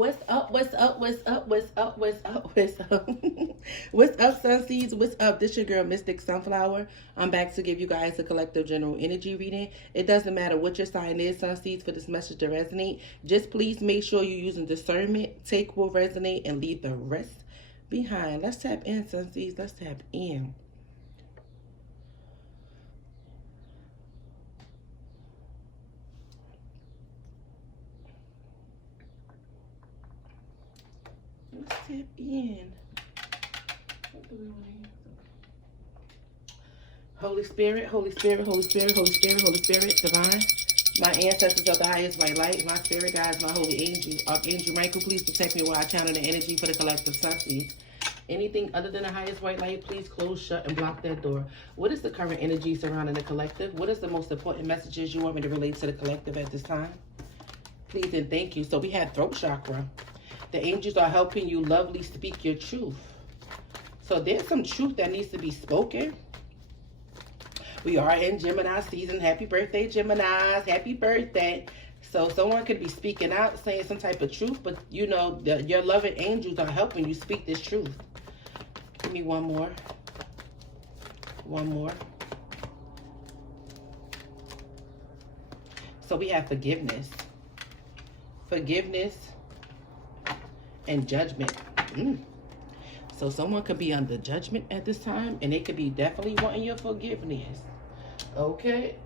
What's up? What's up? What's up? What's up? What's up? What's up? What's up, Sun Seeds? What's up? This your girl, Mystic Sunflower. I'm back to give you guys a collective general energy reading. It doesn't matter what your sign is, Sun Seeds, for this message to resonate. Just please make sure you're using discernment. Take what will resonate and leave the rest behind. Let's tap in, Sun Seeds. Let's tap in. Let's tap in. Holy Spirit, Holy Spirit, Holy Spirit, Holy Spirit, Holy Spirit, Divine. My ancestors of the highest white light, my spirit guides, my holy angel, Archangel Michael, please protect me while I channel the energy for the collective Sunseeds. Anything other than the highest white light, please close, shut, and block that door. What is the current energy surrounding the collective? What is the most important messages you want me to relate to the collective at this time? Please and thank you. So we have throat chakra. The angels are helping you lovely speak your truth. So there's some truth that needs to be spoken. We are in Gemini season. Happy birthday, Geminis. Happy birthday. So someone could be speaking out, saying some type of truth, but you know, your loving angels are helping you speak this truth. Give me one more. One more. So we have forgiveness. Forgiveness and judgment. So someone could be under judgment at this time, and they could be definitely wanting your forgiveness. Okay.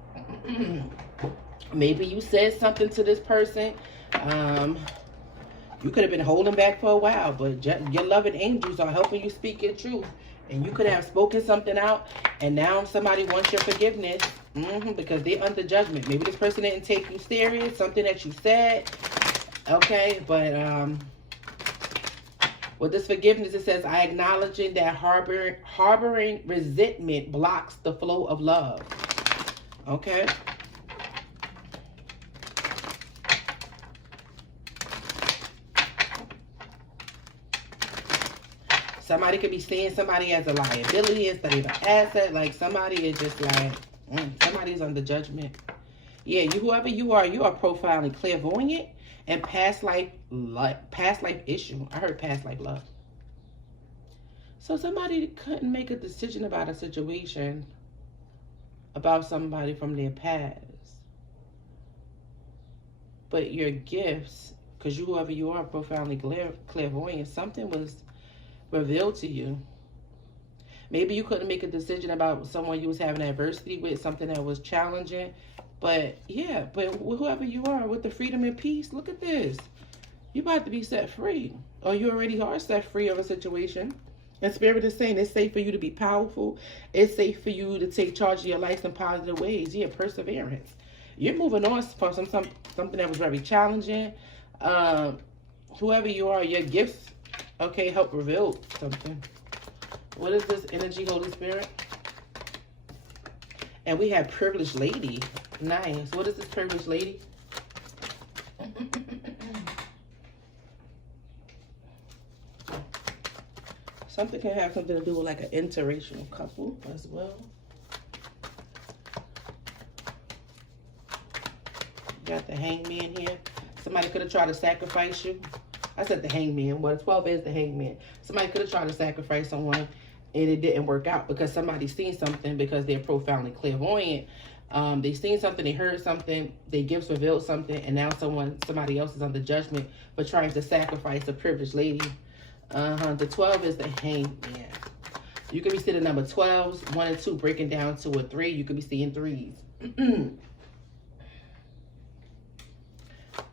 Maybe you said something to this person. You could have been holding back for a while, but your loving angels are helping you speak your truth. And you could have spoken something out, and now somebody wants your forgiveness because they're under judgment. Maybe this person didn't take you serious, something that you said. Okay, but with this forgiveness, it says, I acknowledging that harboring resentment blocks the flow of love. Okay. Somebody could be seeing somebody as a liability instead of an asset. Like somebody is just like, somebody's under judgment. Yeah, whoever you are profiling clairvoyant and past life issue. I heard past life love. So somebody couldn't make a decision about a situation, about somebody from their past. But your gifts, because whoever you are profoundly clairvoyant, something was revealed to you. Maybe you couldn't make a decision about someone you was having adversity with, something that was challenging. But yeah, but whoever you are with the freedom and peace, look at this. You're about to be set free. Or you already are set free of a situation. And Spirit is saying it's safe for you to be powerful. It's safe for you to take charge of your life in positive ways. Yeah, perseverance. You're moving on from something that was very challenging. Whoever you are, your gifts, okay, help reveal something. What is this energy, Holy Spirit? And we have privileged lady. Nice. What is this privileged lady? Something can have something to do with like an interracial couple as well. Got the hangman here. Somebody could have tried to sacrifice you. I said the hangman. Well, 12 is the hangman. Somebody could have tried to sacrifice someone and it didn't work out because somebody's seen something because they're profoundly clairvoyant. They seen something, they heard something, they gifts revealed something, and now somebody else is under judgment for trying to sacrifice a privileged lady. The 12 is the hangman. You could be seeing the number 12s, 1 and 2 breaking down to a 3. You could be seeing 3s.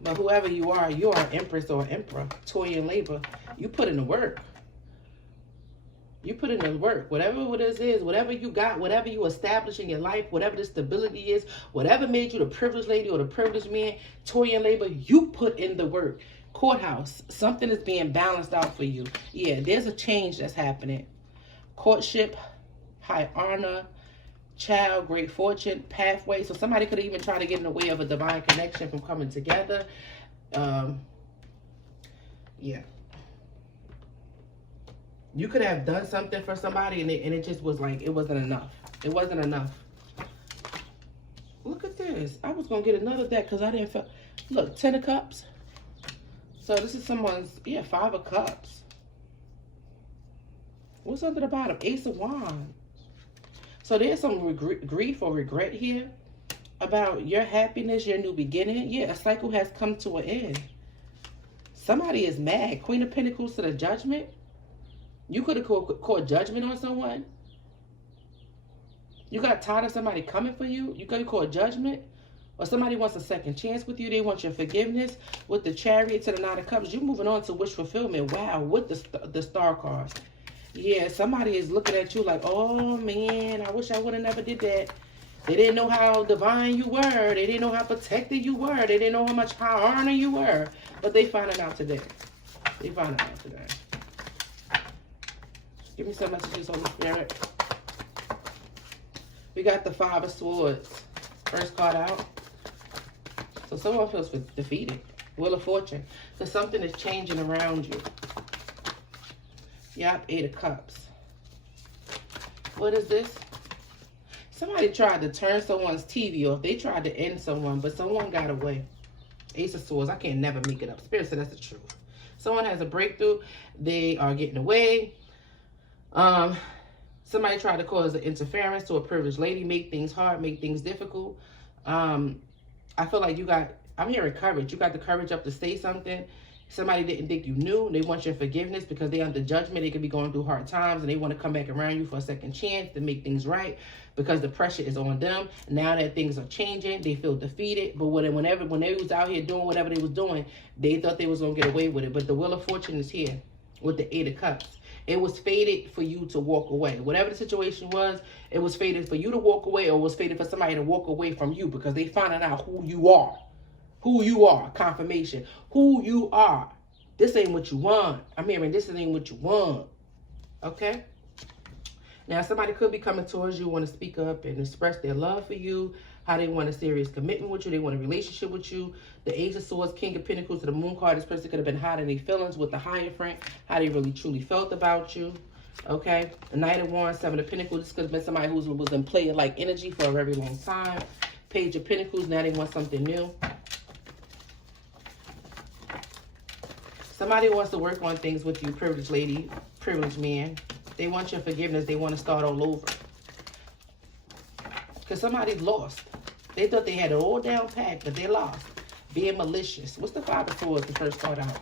But whoever you are empress or emperor, toil and labor. You put in the work. You put in the work. Whatever it is, whatever you got, whatever you establish in your life, whatever the stability is, whatever made you the privileged lady or the privileged man, toil and labor, you put in the work. Courthouse, something is being balanced out for you. Yeah, there's a change that's happening. Courtship, high honor, child, great fortune, pathway. So somebody could even try to get in the way of a divine connection from coming together. Yeah. You could have done something for somebody and it just was like, it wasn't enough. It wasn't enough. Look at this. I was going to get another deck because I didn't feel... Look, 10 of Cups. So this is someone's, yeah, 5 of Cups. What's under the bottom? Ace of Wands. So there's some grief or regret here about your happiness, your new beginning. Yeah, a cycle has come to an end. Somebody is mad. Queen of Pentacles to the Judgment. You could have called judgment on someone. You got tired of somebody coming for you. You could have called judgment. Or somebody wants a second chance with you. They want your forgiveness. With the Chariot to the Nine of Cups, you're moving on to wish fulfillment. Wow, with the Star card. Yeah, somebody is looking at you like, oh man, I wish I would have never did that. They didn't know how divine you were. They didn't know how protected you were. They didn't know how much high honor you were. But they found it out today. They found it out today. Give me some messages, Holy Spirit. We got the 5 of Swords. First card out. So someone feels defeated. Wheel of Fortune. So something is changing around you. Yep, 8 of Cups. What is this? Somebody tried to turn someone's TV off. They tried to end someone, but someone got away. Ace of Swords. I can't never make it up. Spirit said that's the truth. Someone has a breakthrough. They are getting away. Somebody tried to cause an interference to a privileged lady, make things hard, make things difficult. I feel like I'm hearing courage. You got the courage up to say something. Somebody didn't think you knew. They want your forgiveness because they're under judgment. They could be going through hard times and they want to come back around you for a second chance to make things right because the pressure is on them. Now that things are changing, they feel defeated. But when they was out here doing whatever they was doing, they thought they was going to get away with it. But the Wheel of Fortune is here with the 8 of Cups. It was fated for you to walk away. Whatever the situation was, it was fated for you to walk away, or it was fated for somebody to walk away from you because they finding out who you are. Who you are. Confirmation. Who you are. This ain't what you want. I'm hearing this ain't what you want. Okay? Now, somebody could be coming towards you, want to speak up and express their love for you, how they want a serious commitment with you, they want a relationship with you. The Ace of Swords, King of Pentacles to the Moon card. This person could have been hiding their feelings with the Hierophant, how they really truly felt about you. Okay? The Knight of Wands, 7 of Pentacles. This could have been somebody who was in player-like energy for a very long time. Page of Pentacles. Now they want something new. Somebody wants to work on things with you, privileged lady, privileged man. They want your forgiveness. They want to start all over. Because somebody's lost. They thought they had it all down packed, but they lost. Being malicious. What's the 5 of Swords, the first card out?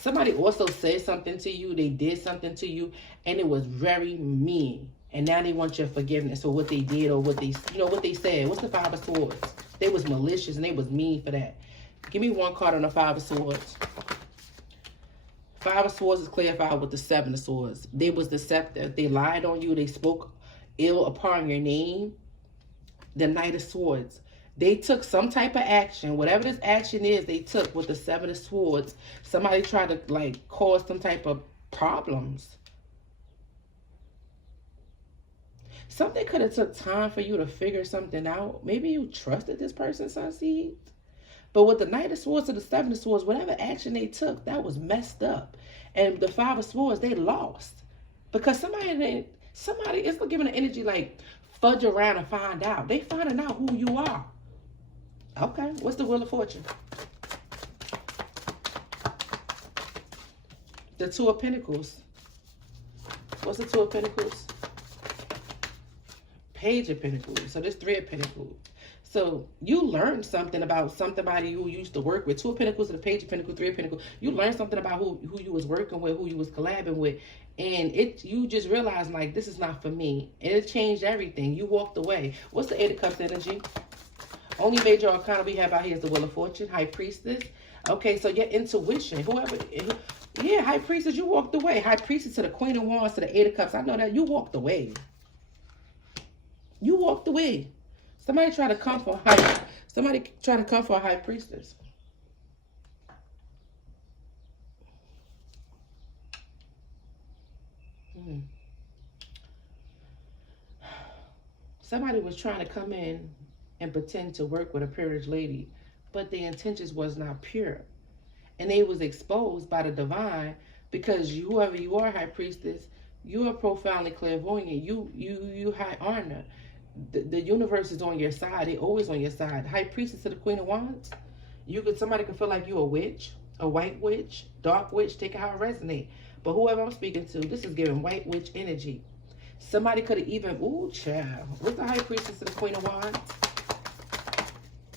Somebody also said something to you. They did something to you, and it was very mean. And now they want your forgiveness for what they did or what they, what they said. What's the 5 of Swords? They was malicious, and they was mean for that. Give me one card on the 5 of Swords. 5 of Swords is clarified with the 7 of Swords. They was deceptive. They lied on you. They spoke ill upon your name. The Knight of Swords. They took some type of action. Whatever this action is, they took with the 7 of Swords. Somebody tried to, cause some type of problems. Something could have took time for you to figure something out. Maybe you trusted this person, Sunseed. But with the Knight of Swords to the 7 of Swords, whatever action they took, that was messed up. And the 5 of Swords, they lost. Because somebody is giving an energy like fudge around and find out. They finding out who you are. Okay, what's the Wheel of Fortune? The 2 of Pentacles. What's the 2 of Pentacles? Page of Pentacles. So there's 3 of Pentacles. So you learned something about somebody who you used to work with. 2 of Pentacles to the Page of Pentacles, 3 of Pentacles. You learned something about who you was working with, who you was collabing with. And you just realized, this is not for me. And it changed everything. You walked away. What's the 8 of Cups energy? Only major arcana we have out here is the Wheel of Fortune, High Priestess. Okay, so your intuition, yeah, High Priestess, you walked away. High Priestess to the Queen of Wands to the 8 of Cups. I know that you walked away. You walked away. Somebody try to come for a High Priestess. Somebody was trying to come in and pretend to work with a privileged lady, but their intentions was not pure. And they was exposed by the divine because whoever you are, High Priestess, you are profoundly clairvoyant. You high honor. The universe is on your side. They always on your side. High Priestess to the Queen of Wands. Somebody could feel like you're a witch. A white witch, dark witch, take it how it resonates. But whoever I'm speaking to, this is giving white witch energy. Somebody could have even, ooh, child. What's the high priestess of the Queen of Wands?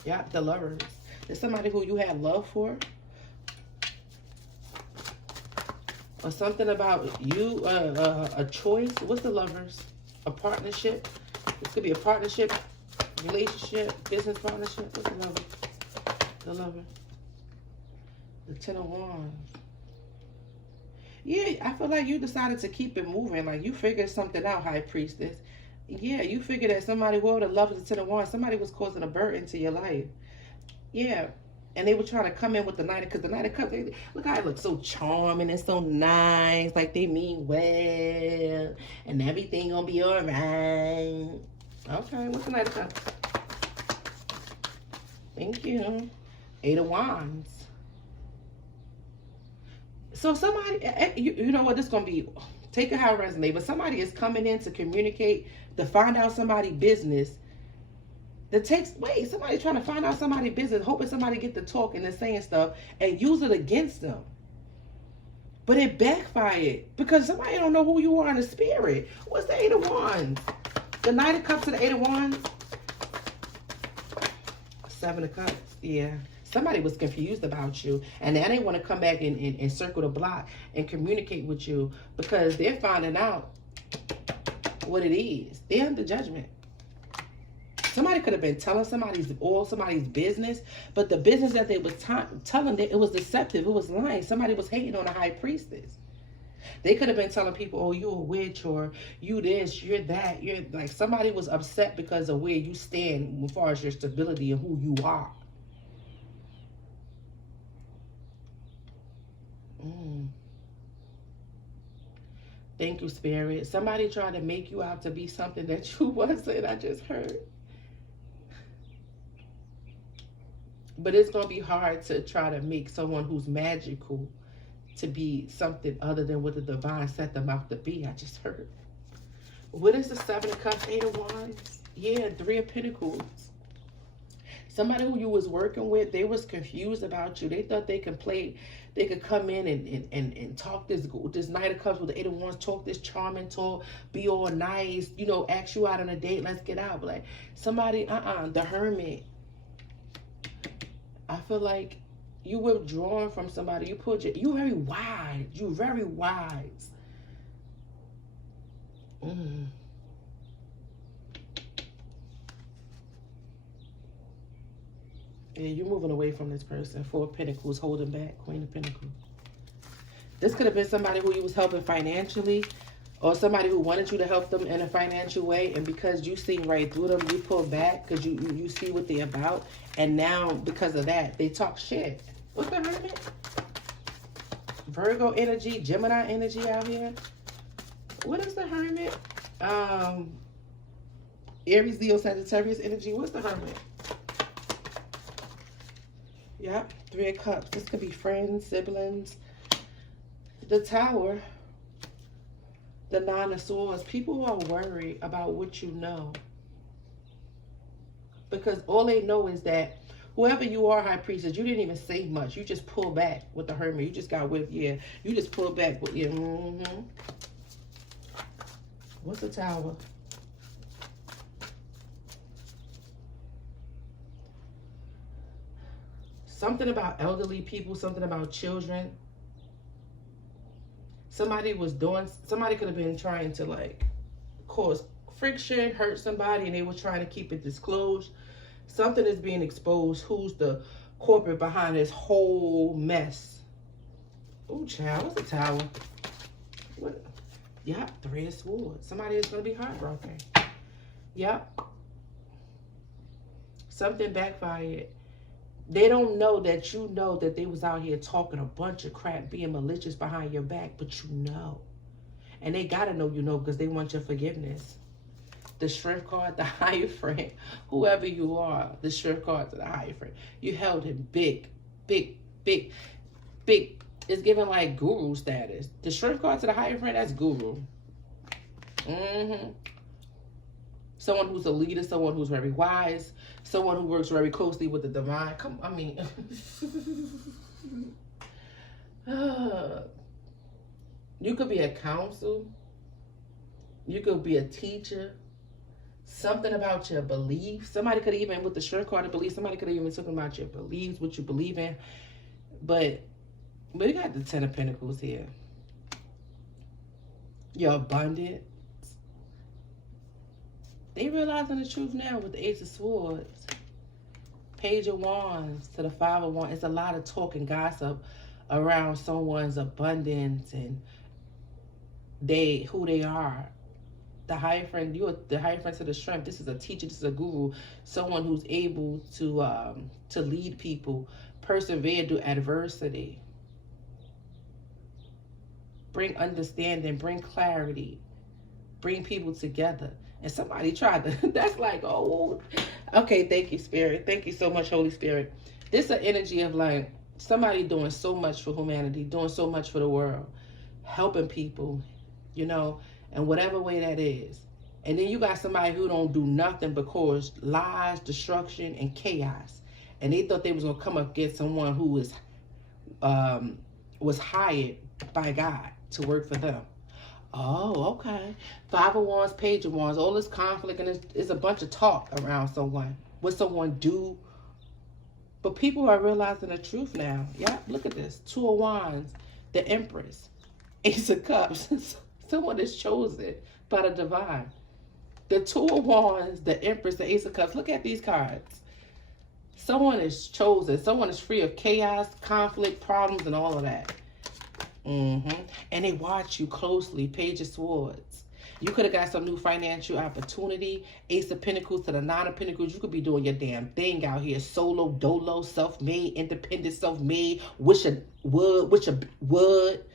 Yeah, the lovers. There's somebody who you had love for. Or something about you, a choice. What's the lovers? A partnership. This could be a partnership, relationship, business partnership. What's the lover? The lover. The Ten of Wands. Yeah, I feel like you decided to keep it moving. Like you figured something out, High Priestess. Yeah, you figured that somebody, whoever the love is the Ten of Wands, somebody was causing a burden to your life. Yeah. And they were trying to come in with the Knight of, because the Knight of Cups, look how it looks so charming and so nice. Like they mean well. And everything gonna be all right. Okay, what's the Knight of Cups? Thank you. Eight of Wands. So somebody, you know what, this is going to be, take it how it resonates, but somebody is coming in to communicate, to find out somebody's business. Somebody's trying to find out somebody's business, hoping somebody get to talking and saying stuff and use it against them. But it backfired because somebody don't know who you are in the spirit. What's the Eight of Wands? The Knight of Cups to the Eight of Wands? Seven of Cups, yeah. Somebody was confused about you, and now they want to come back and circle the block and communicate with you because they're finding out what it is. They're under judgment. Somebody could have been telling somebody's business, but the business that they was telling them, it was deceptive. It was lying. Somebody was hating on the High Priestess. They could have been telling people, oh, you're a witch, or you this, you're that. You're like, somebody was upset because of where you stand as far as your stability and who you are. Thank you, Spirit. Somebody tried to make you out to be something that you wasn't. I just heard. But it's going to be hard to try to make someone who's magical to be something other than what the divine set them out to be. I just heard. What is the Seven of Cups, Eight of Wands? Yeah, Three of Pentacles. Somebody who you was working with, they was confused about you. They thought they could come in and talk this Knight of Cups with the Eight of Wands, talk this charming talk, be all nice, you know, ask you out on a date, let's get out. But like somebody, the Hermit. I feel like you withdrawing from somebody. You very wise. You very wise. Yeah, you're moving away from this person. Four of Pentacles, holding back. Queen of Pentacles. This could have been somebody who you was helping financially, or somebody who wanted you to help them in a financial way, and because you see right through them, you pull back because you see what they're about, and now because of that, they talk shit. What's the Hermit? Virgo energy, Gemini energy out here. What is the Hermit? Aries, Leo, Sagittarius energy. What's the Hermit? Yep, Three of Cups. This could be friends, siblings. The Tower. The Nine of Swords. People are worried about what you know. Because all they know is that whoever you are, High Priestess, you didn't even say much. You just pull back with the Hermit. You just got with, yeah. You just pull back with, yeah. What's the Tower? Something about elderly people, something about children. Somebody could have been trying to like cause friction, hurt somebody, and they were trying to keep it disclosed. Something is being exposed. Who's the corporate behind this whole mess? Oh, child, what's the Tower? What? Yep, Three of Swords. Somebody is going to be heartbroken. Yep. Something backfired. They don't know that you know that they was out here talking a bunch of crap, being malicious behind your back, but you know. And they got to know you know because they want your forgiveness. The Strength card, the Hierophant, whoever you are, the Strength card to the Hierophant. You held him big, big, big, big. It's giving like guru status. The Strength card to the Hierophant, that's guru. Someone who's a leader, someone who's very wise, someone who works very closely with the divine. You could be a counsel. You could be a teacher. Something about your beliefs. Somebody could even, with the Strength card of belief, somebody could even talking about your beliefs, what you believe in. But we got the 10 of Pentacles here. Your abundance. They realizing the truth now with the Ace of Swords. Page of Wands to the 5 of Wands. It's a lot of talk and gossip around someone's abundance and who they are. The Hierophant, you're the Hierophant to the Strength. This is a teacher, this is a guru, someone who's able to lead people, persevere through adversity, bring understanding, bring clarity, bring people together. And somebody tried to, that's like, oh, okay, thank you, Spirit. Thank you so much, Holy Spirit. This is an energy of like, somebody doing so much for humanity, doing so much for the world, helping people, you know, in whatever way that is. And then you got somebody who don't do nothing but cause lies, destruction, and chaos. And they thought they was going to come up against someone who was hired by God to work for them. Oh, okay. 5 of Wands, Page of Wands, all this conflict, and it's a bunch of talk around someone. What someone do. But people are realizing the truth now. Yeah, look at this. 2 of Wands, the Empress, Ace of Cups. Someone is chosen by the divine. The 2 of Wands, the Empress, the Ace of Cups. Look at these cards. Someone is chosen. Someone is free of chaos, conflict, problems, and all of that. And they watch you closely. Page of Swords. You could have got some new financial opportunity. Ace of Pentacles to the 9 of Pentacles. You could be doing your damn thing out here. Solo, dolo, self-made, independent, self-made. Wish a would.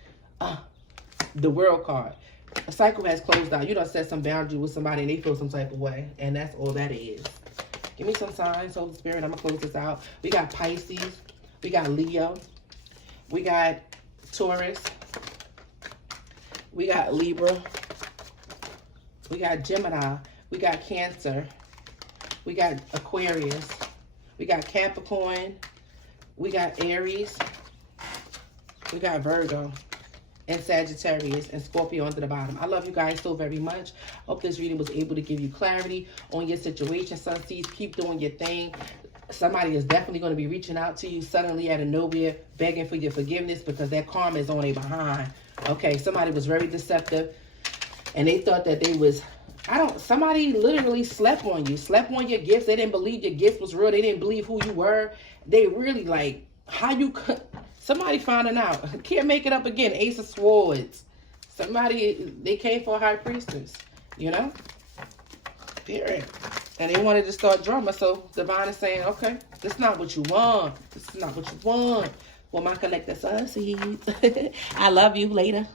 The World card. A cycle has closed out. You done set some boundary with somebody and they feel some type of way. And that's all that is. Give me some signs, Holy Spirit. I'm going to close this out. We got Pisces. We got Leo. We got Taurus. We got Libra. We got Gemini. We got Cancer. We got Aquarius. We got Capricorn. We got Aries. We got Virgo. And Sagittarius and Scorpio under the bottom. I love you guys so very much. Hope this reading was able to give you clarity on your situation. Sun seeds, keep doing your thing. Somebody is definitely going to be reaching out to you suddenly out of nowhere, begging for your forgiveness because that karma is on their behind. Okay, somebody was very deceptive and they thought that they was, somebody literally slept on you, slept on your gifts. They didn't believe your gifts was real. They didn't believe who you were. They really like, how you could, somebody finding out. Can't make it up again. Ace of Swords. Somebody, they came for a high priestess, you know? Period. And they wanted to start drama. So divine is saying, okay, this is not what you want. This is not what you want. Well, my collector sun seeds. I love you. Later.